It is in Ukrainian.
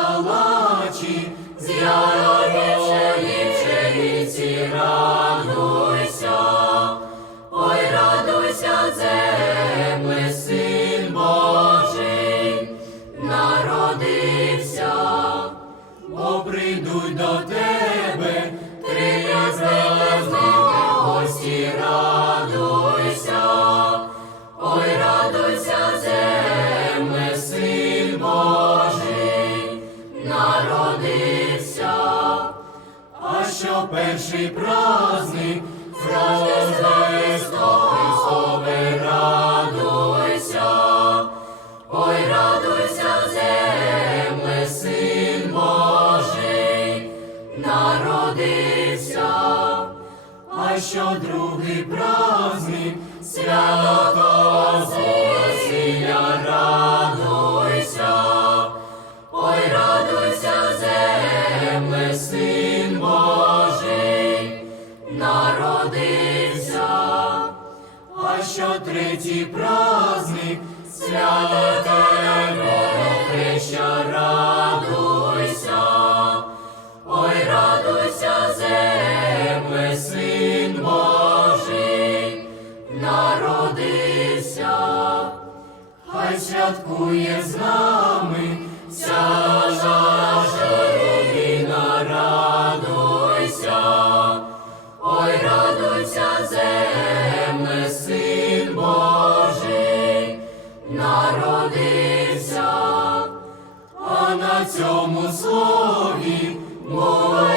калачі, з яровічої пшениці, радуйся, ой, радуйся, земле, син Божий, народився, бо прийдуть до тебе три радуйся, ой, радуйся, земле, народився, а що перший праздник, Рождество Христове, радуйся, ой, радуйся, земле, син Божий, народився, а що другий праздник, свято народився, а що третій праздник, свято Хреща, радуйся, ой, радуйся, земле, син Божий, народився, хай святкує з нами вся наша радуйся, земне син Божий, народився, а на цьому слові мова